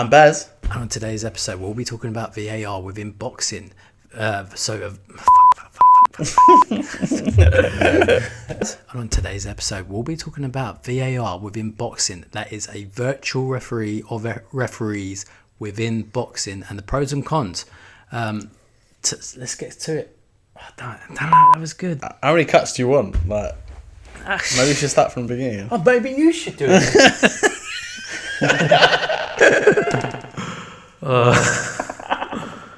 I'm Baz. And on today's episode, we'll be talking about VAR within boxing. And on today's episode, we'll be talking about VAR within boxing. That is a virtual referee or referees within boxing and the pros and cons. Let's get to it. Oh, damn, that was good. How many cuts do you want? Like, maybe we should start from the beginning. Oh, maybe you should do it.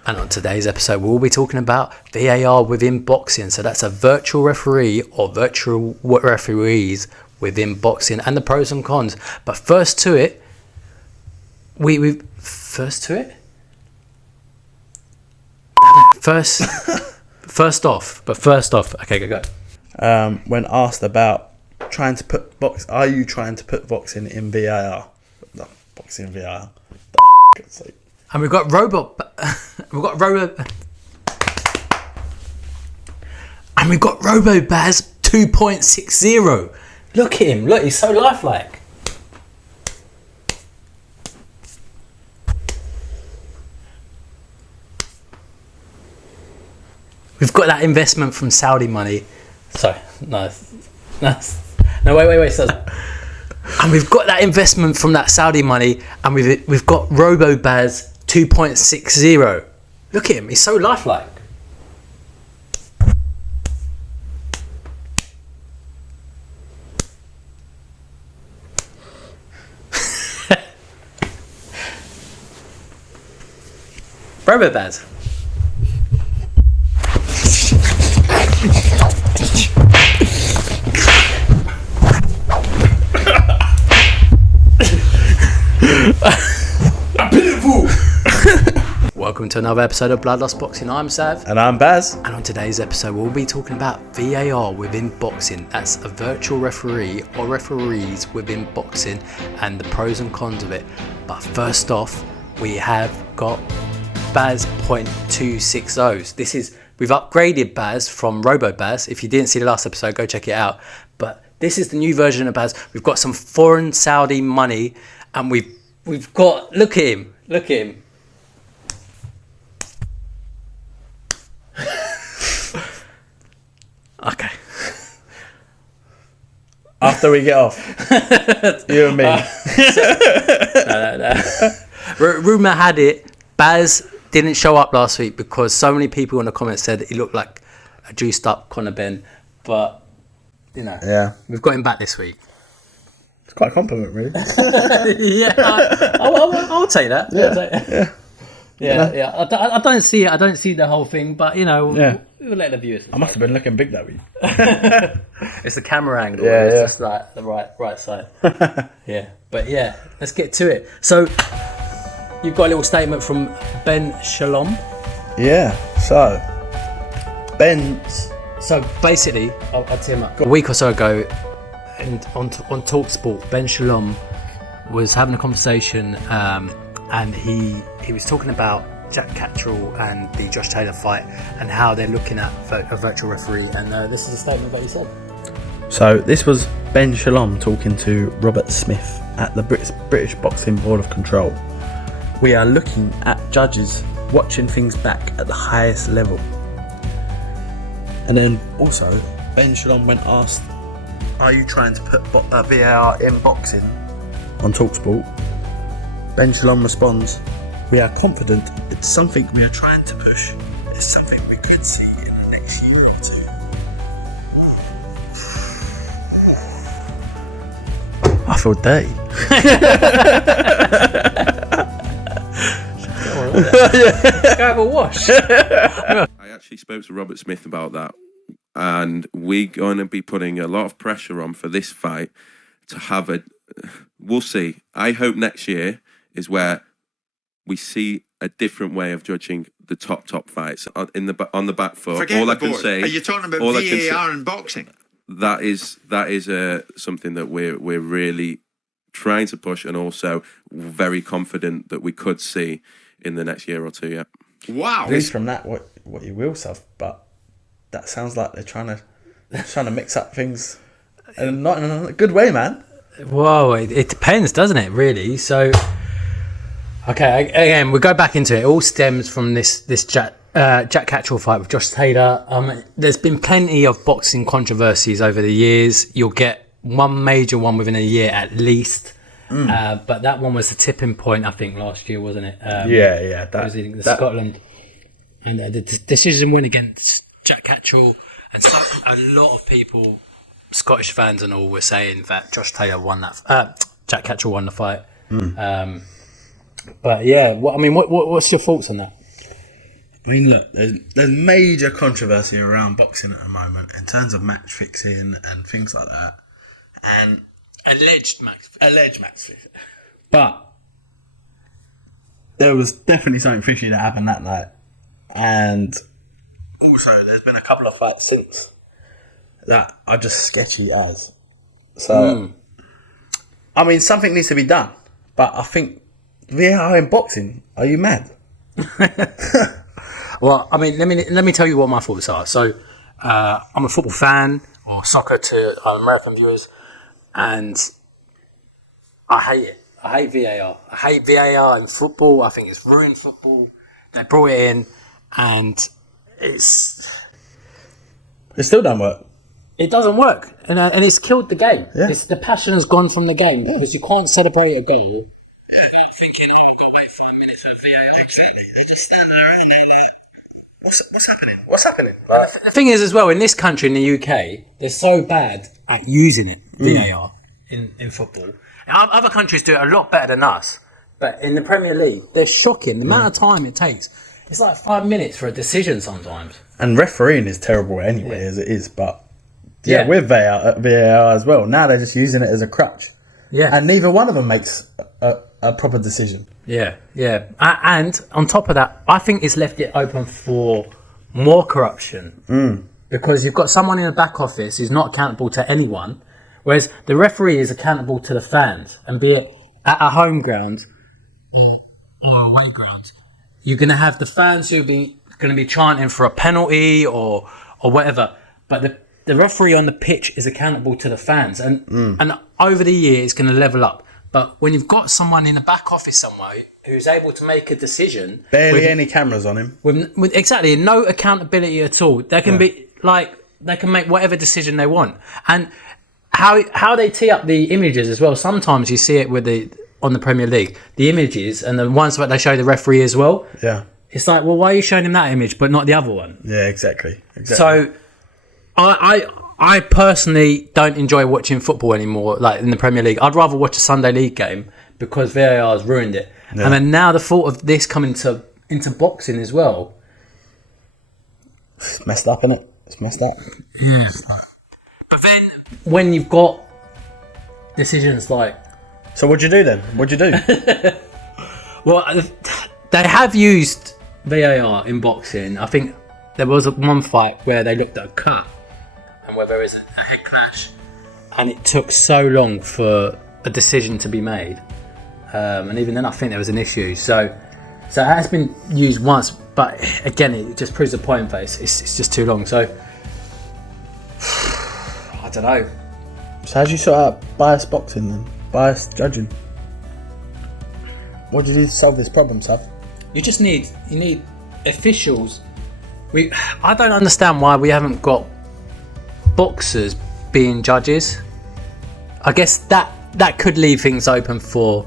And on today's episode, we'll be talking about VAR within boxing. So that's a virtual referee or virtual referees within boxing and the pros and cons. But first to it, first off. Okay, go. When asked about are you trying to put boxing in VAR? No, boxing in VAR. And we've got Robo Baz 2.60. Look at him. Look, he's so lifelike. We've got that investment from Saudi money. Sorry, no, wait. So, and we've got that investment from that Saudi money, and we've got Robo Baz 2.60. Look at him, he's so lifelike. Robo Baz. Welcome to another episode of Bloodlust Boxing. I'm Sav. And I'm Baz. And on today's episode, we'll be talking about VAR within boxing. That's a virtual referee or referees within boxing and the pros and cons of it. But first off, we have got Baz .260. We've upgraded Baz from Robo Baz. If you didn't see the last episode, go check it out. But this is the new version of Baz. We've got some foreign Saudi money, and we've got, look at him. Okay. After we get off, you and me. No. Rumour had it, Baz didn't show up last week because so many people in the comments said he looked like a juiced up Conor Ben. But, yeah, we've got him back this week. It's quite a compliment, really. Yeah, I'll take that. Yeah. I don't see it. I don't see the whole thing, but we'll let the viewers. I must have been looking big that week. It's the camera angle. Yeah, it's just like the right side. Yeah, but let's get to it. So you've got a little statement from Ben Shalom. Yeah. So basically, I'll tell him a week or so ago, and on TalkSport, Ben Shalom was having a conversation. And he was talking about Jack Catterall and the Josh Taylor fight and how they're looking at a virtual referee. And this is a statement that he said. So this was Ben Shalom talking to Robert Smith at the British Boxing Board of Control. We are looking at judges watching things back at the highest level. And then also, Ben Shalom when asked, are you trying to put VAR in boxing? On TalkSport. Ben Shalom responds, we are confident it's something we are trying to push. It's something we could see in the next year or two. I feel dirty. Go have a wash. I actually spoke to Robert Smith about that, and we're going to be putting a lot of pressure on for this fight to have we'll see. I hope next year is where we see a different way of judging the top fights on the back foot. Forget all the I can board. say. Are you talking about VAR and boxing? That is something that we're really trying to push, and also very confident that we could see in the next year or two. Yeah. Wow. Read from that what you will, Sav, but that sounds like they're trying to mix up things, and not in a good way, man. Well, it depends, doesn't it? Really. So Okay, again, we go back into it. It all stems from this Jack Catterall fight with Josh Taylor. There's been plenty of boxing controversies over the years. You'll get one major one within a year at least. But that one was the tipping point, I think, last year, wasn't it? That was in Scotland. And the decision went against Jack Catterall. And so a lot of people, Scottish fans and all, were saying that Josh Taylor won that. Jack Catterall won the fight. But yeah, what's your thoughts on that? I mean, look, there's major controversy around boxing at the moment in terms of match fixing and things like that. And Alleged match fixing. But there was definitely something fishy that happened that night. And also, there's been a couple of fights since that are just sketchy as. So, I mean, something needs to be done. But I think VAR in boxing, are you mad? Well, I mean, let me tell you what my thoughts are. So, I'm a football fan, or soccer to American viewers, and I hate it. I hate VAR. I hate VAR in football. I think it's ruined football. They brought it in, and it still don't work. It doesn't work, and it's killed the game. Yeah. The passion has gone from the game because you can't celebrate a goal without thinking, "Oh, we've got to wait 5 minutes for VAR." Exactly. They just stand there and they're like, What's happening? What's happening? The thing is, as well, in this country, in the UK, they're so bad at using it, VAR, in football. Now, other countries do it a lot better than us. But in the Premier League, they're shocking. The amount of time it takes. It's like 5 minutes for a decision sometimes. And refereeing is terrible anyway, as it is. But with VAR as well. Now they're just using it as a crutch. Yeah. And neither one of them makes a proper decision. Yeah. And on top of that, I think it's left it open for more corruption. Because you've got someone in the back office who's not accountable to anyone, whereas the referee is accountable to the fans. And be it at a home ground or away ground, you're going to have the fans who are going to be chanting for a penalty or whatever. But the referee on the pitch is accountable to the fans. And over the year, it's going to level up. But when you've got someone in the back office somewhere who's able to make a decision... Barely any cameras on him. With exactly, no accountability at all. They can be like... They can make whatever decision they want. And how they tee up the images as well. Sometimes you see it on the Premier League. The images and the ones that they show the referee as well. Yeah. It's like, well, why are you showing him that image but not the other one? Yeah, exactly. So... I personally don't enjoy watching football anymore, like in the Premier League. I'd rather watch a Sunday League game because VAR has ruined it. Yeah. And then now the thought of this coming into boxing as well. It's messed up, isn't it? It's messed up. Yeah. But then when you've got decisions like... So what'd you do then? What'd you do? Well, they have used VAR in boxing. I think there was one fight where they looked at a cut and whether there is a head clash, and it took so long for a decision to be made, and even then I think there was an issue. So it has been used once, but again it just proves the point that it's just too long. So I don't know. So how do you sort out biased boxing then? Biased judging? What did you do to solve this problem, Sav? You need officials. I don't understand why we haven't got boxers being judges. I guess that could leave things open for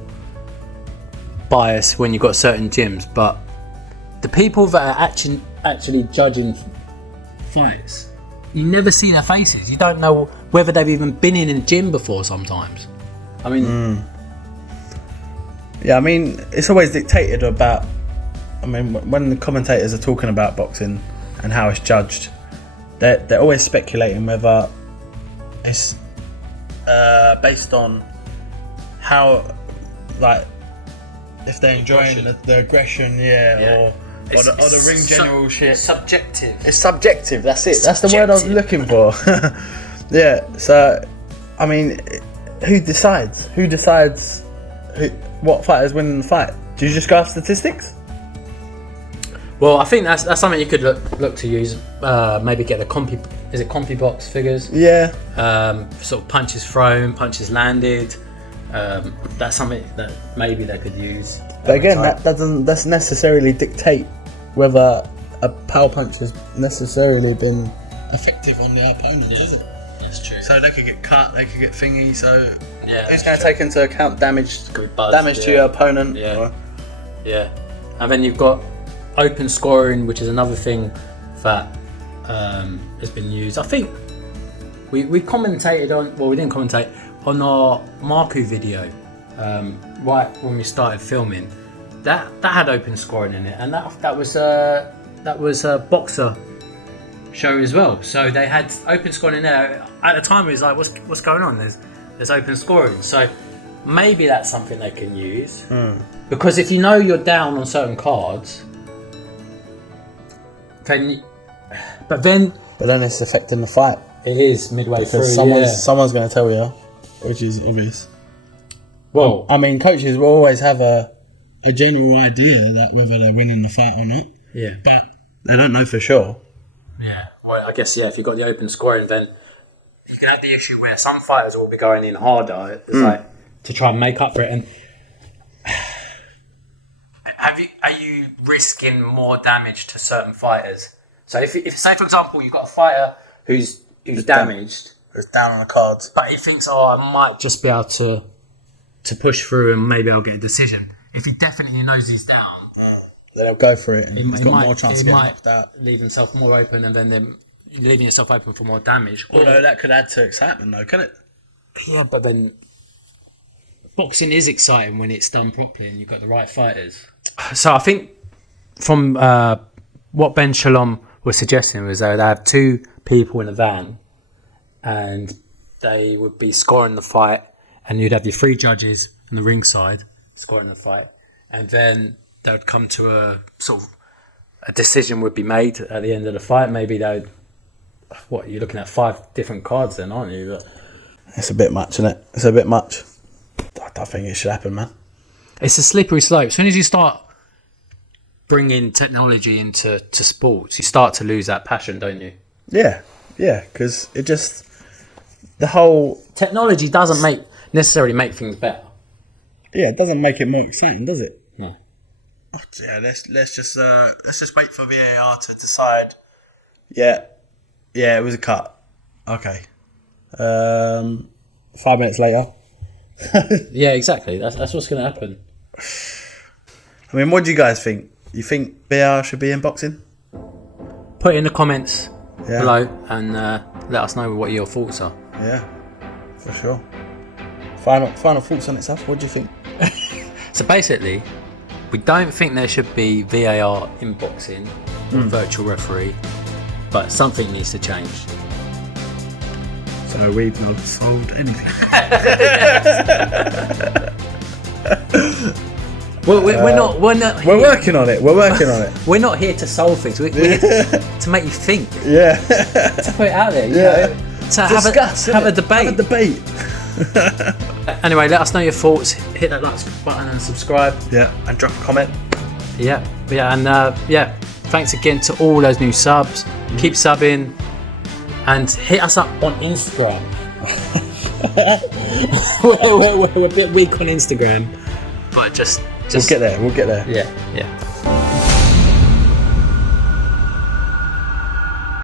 bias when you've got certain gyms, but the people that are actually judging fights, you never see their faces. You don't know whether they've even been in a gym before sometimes. I mean... Yeah, I mean, it's always dictated about... I mean, when the commentators are talking about boxing and how it's judged, they're always speculating whether it's based on how, like, if they're enjoying the aggression, or the ring general shit. Subjective. It's subjective. That's it. That's the word I was looking for. Yeah. So, I mean, who decides? Who decides what fighters win the fight? Do you just go off statistics? Well, I think that's something you could look to use. Maybe get the CompuBox figures. Yeah. Sort of punches thrown, punches landed. That's something that maybe they could use. But again, that doesn't necessarily dictate whether a power punch has necessarily been effective on the opponent, does it? That's true. So they could get cut, they could get thingy. So Yeah, who's going to take into account damage buzzed, to your opponent? Yeah. Yeah, and then you've got open scoring, which is another thing that has been used. I think we commentated on. Well, we didn't commentate on our Marku video right when we started filming. That had open scoring in it, and that was a boxer show as well. So they had open scoring in there. At the time, it was like, what's going on? There's open scoring. So maybe that's something they can use. Because if you know you're down on certain cards, then it's affecting the fight. it is midway through. Because someone's going to tell you, which is obvious. Well, I mean, coaches will always have a general idea that whether they're winning the fight or not. yeah. But they don't know for sure. Yeah, well, I guess if you've got the open scoring, then you can have the issue where some fighters will be going in harder, like to try and make up for it. And are you risking more damage to certain fighters? So if say for example you've got a fighter who's damaged, It's down on the cards. but he thinks, I might just be able to push through and maybe I'll get a decision. If he definitely knows he's down, Then they'll go for it. And he's got might, more chance he of getting might knocked out. leave himself more open, and then leaving yourself open for more damage. Although that could add to excitement, though, can it? Yeah, but then boxing is exciting when it's done properly and you've got the right fighters. So I think from what Ben Shalom was suggesting was that they have two people in a van and they would be scoring the fight, and you'd have your three judges on the ringside scoring the fight, and then they would come to a sort of a decision would be made at the end of the fight. Maybe they would, what, you're looking at 5 different cards then, aren't you? It's a bit much, isn't it? It's a bit much. I don't think it should happen, man. It's a slippery slope. As soon as you start bringing technology into sports, you start to lose that passion, don't you? Yeah, because it just... The whole... Technology doesn't necessarily make things better. Yeah, it doesn't make it more exciting, does it? No. Yeah, let's just wait for VAR to decide. Yeah, it was a cut. Okay. 5 minutes later. Yeah, exactly. That's what's going to happen. I mean, what do you guys think? You think VAR should be in boxing? Put it in the comments Yeah. below and let us know what your thoughts are. Yeah, for sure. Final thoughts on it, Sav? What do you think? So basically, we don't think there should be VAR in boxing or virtual referee, but something needs to change. So we've not solved anything. Well, we're not. We're working on it. We're not here to solve things. We're here to make you think. Yeah. To put it out there. You Yeah. know, to Discuss, have a innit? debate. Have a debate. Anyway, let us know your thoughts. Hit that like button and subscribe. Yeah, and drop a comment. Yeah, and thanks again to all those new subs. Keep subbing and hit us up on Instagram. we're a bit weak on Instagram, but just We'll get there. yeah.